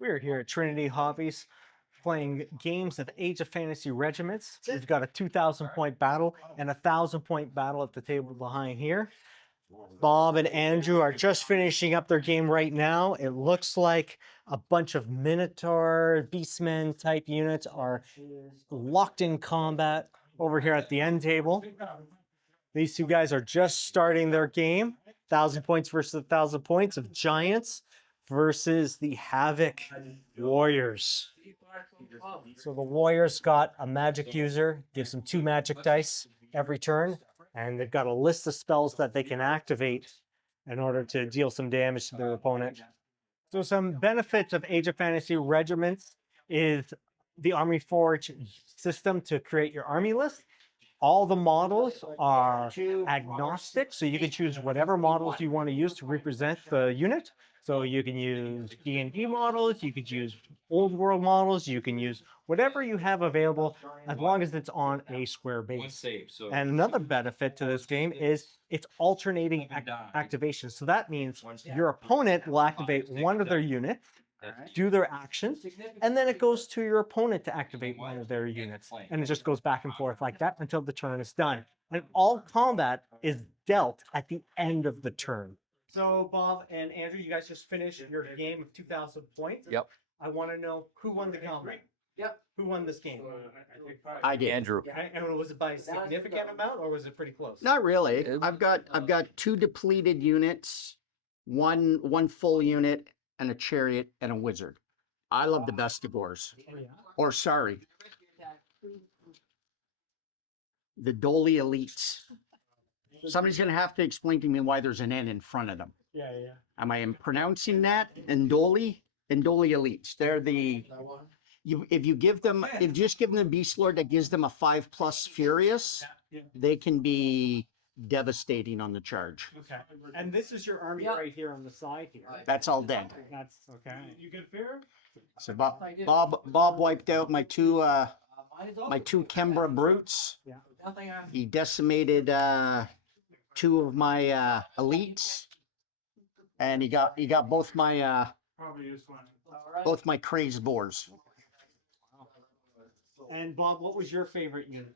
We're here at Trinity Hobbies playing games of Age of Fantasy Regiments. We've got a 2,000 point battle and a 1,000 point battle at the table behind here. Bob and Andrew are just finishing up their game right now. It looks like a bunch of Minotaur, Beastmen type units are locked in combat over here at the end table. These two guys are just starting their game. 1,000 points versus 1,000 points of Giants versus the Havoc Warriors. So the Warriors got a magic user, gives them 2 magic dice every turn, and they've got a list of spells that they can activate in order to deal some damage to their opponent. So some benefits of Age of Fantasy Regiments is the Army Forge system to create your army list. All the models are agnostic, so you can choose whatever models you want to use to represent the unit. So you can use D&D models, you could use old world models, you can use whatever you have available as long as it's on a square base. And another benefit to this game is it's alternating activation. So that means your opponent will activate one of their units, do their actions, and then it goes to your opponent to activate one of their units. And it just goes back and forth like that until the turn is done. And all combat is dealt at the end of the turn. So Bob and Andrew, you guys just finished your game of 2,000 points. Yep. I want to know who won the combat. Yep. Who won this game? I did. Andrew. And was it by a significant amount or was it pretty close? Not really. I've got 2 depleted units, one full unit, and a chariot and a wizard. I love the Bestigors. Or sorry, the Dolly Elites. Somebody's gonna have to explain to me why there's an N in front of them. Yeah. Am I pronouncing that? Ndoli? Ndoli Elites. They're the if you just give them the Beast Lord that gives them a 5+ Furious, they can be devastating on the charge. Okay. And this is your army right here on the side here. That's all dead. That's okay. You good fear? So Bob wiped out my two Kembra brutes. Yeah. He decimated 2 of my elites, and he got both my crazed boars. And Bob, what was your favorite unit?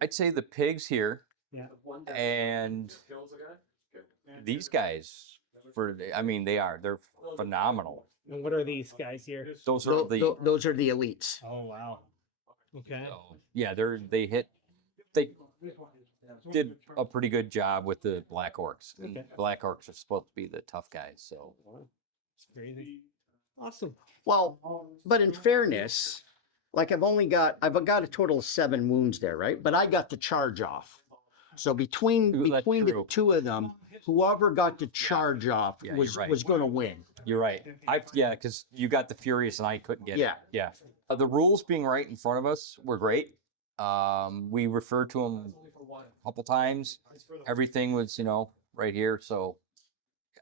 I'd say the pigs here. Yeah. And these guys, they're phenomenal. And what are these guys here? Those are the Those are the elites. Oh wow. Okay. yeah, they did a pretty good job with the Black Orcs. And Okay. Black Orcs are supposed to be the tough guys, so It's crazy. Awesome. Well, but in fairness, like I've got a total of 7 wounds there, right? But I got the charge off. So between the true. 2 of them, whoever got the charge off Yeah, was you're right. was going to win. you're right. Because you got the Furious and I couldn't get Yeah. it. Yeah. The rules being right in front of us were great. We referred to them a couple times. Everything was, right here. So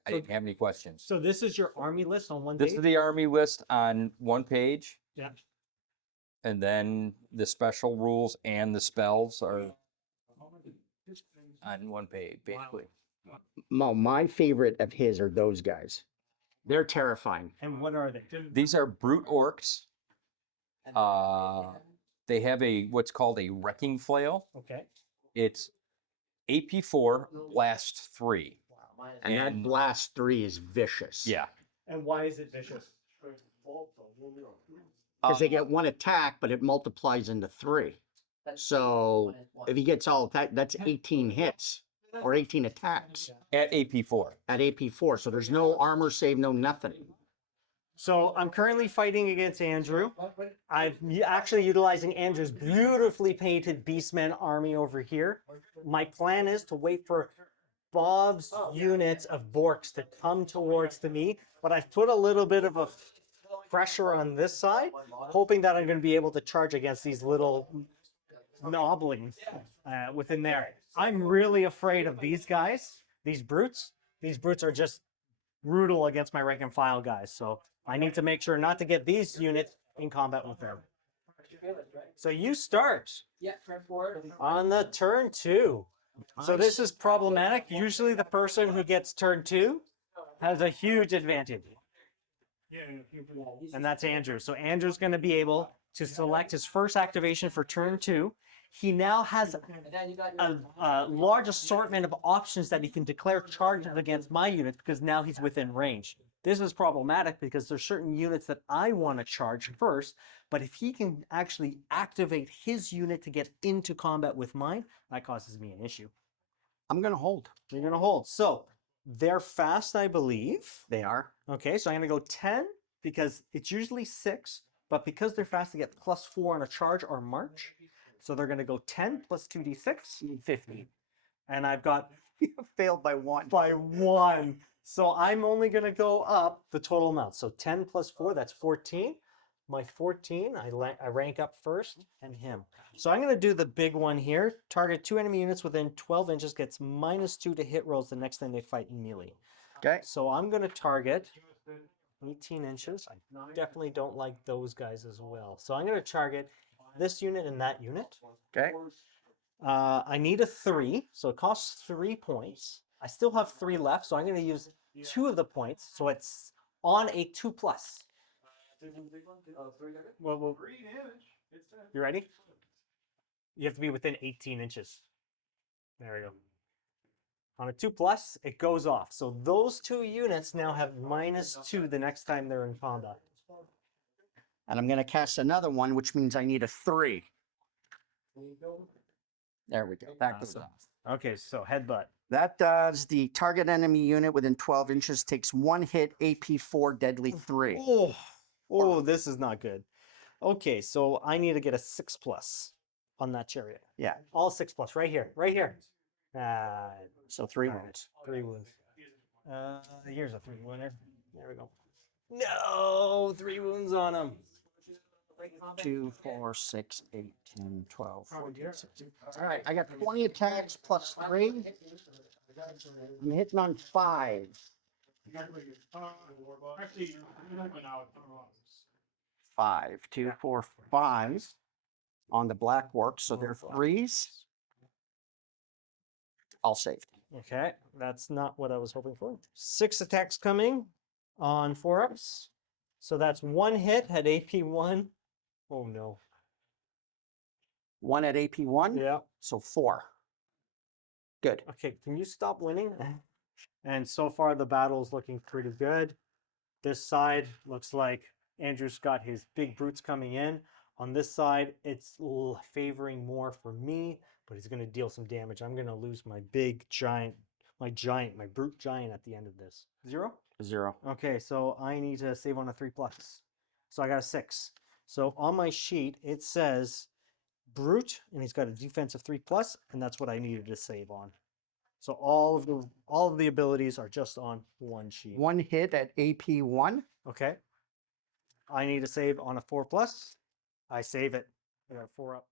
I didn't have any questions. So this is your army list on one This page? is the army list on one page. Yeah. And then the special rules and the spells are on one page, basically. My favorite of his are those guys. They're terrifying. And what are they? These are brute orcs. They have what's called a wrecking flail. Okay. It's AP4, blast 3. And that blast 3 is vicious. Yeah. And why is it vicious? Because they get 1 attack, but it multiplies into 3. So if he gets all attack, that's 18 hits or 18 attacks At AP4. at AP4. So there's no armor save, no nothing. So I'm currently fighting against Andrew. I'm actually utilizing Andrew's beautifully painted Beastman army over here. My plan is to wait for Bob's units of Borks to come towards me, but I've put a little bit of a pressure on this side, hoping that I'm going to be able to charge against these little noblings within there. I'm really afraid of these guys, these brutes. These brutes are just brutal against my rank and file guys, so I need to make sure not to get these units in combat with them. So you start on the turn 2. So this is problematic. Usually the person who gets turn 2 has a huge advantage. And that's Andrew. So Andrew's going to be able to select his first activation for turn 2. He now has a large assortment of options that he can declare charges against my units because now he's within range. This is problematic because there's certain units that I want to charge first, but if he can actually activate his unit to get into combat with mine, that causes me an issue. I'm gonna hold. You're going to hold. So they're fast, I believe. They are. Okay, so I'm going to go 10 because it's usually 6, but because they're fast, they get +4 on a charge or march. So they're going to go 10 plus 2d6, 15. And I've got Failed by 1. by 1. So I'm only going to go up the total amount. So 10 plus 4, that's 14. My 14, I rank up first, and him. So I'm going to do the big one here. Target 2 enemy units within 12 inches gets -2 to hit rolls the next time they fight in melee. Okay. So I'm going to target 18 inches. I definitely don't like those guys as well. So I'm going to target this unit and that unit. Okay. I need a 3, so it costs 3 points. I still have 3 left, so I'm going to use 2 of the points. So it's on a 2+. Well, you ready? You have to be within 18 inches. There we go. On a 2+, it goes off. So those 2 units now have -2 the next time they're in combat. And I'm gonna cast another one, which means I need a 3. There we go. That goes off. Okay, so headbutt. That does the target enemy unit within 12 inches takes 1 hit, AP 4, deadly 3. Oh, this is not good. Okay, so I need to get a 6+ on that chariot. Yeah. All 6+ right here, right here. So 3 Alright. wounds. 3 wounds. Here's a 3 woonder. There we go. No, 3 wounds on him. 2, 4, 6, 8, 10, 12, 14, 16. All right, I got 20 attacks plus 3. I'm hitting on 5. 5, 2, 4, 5 on the black work, so they're 3s. All saved. Okay, that's not what I was hoping for. 6 attacks coming on 4-ups. So that's 1 hit at AP 1. Oh no. 1 at AP 1, Yeah. so 4. Good. Okay, can you stop winning? And so far the battle is looking pretty good. This side looks like Andrew's got his big brutes coming in. On this side, it's favoring more for me, but he's going to deal some damage. I'm going to lose my big giant, my brute giant at the end of this. 0? 0. Okay, so I need to save on a 3+. So I got a 6. So on my sheet, it says brute, and he's got a defensive 3+, and that's what I needed to save on. So all of the abilities are just on one sheet. 1 hit at AP 1. Okay. I need to save on a 4+. I save it. I got 4 up.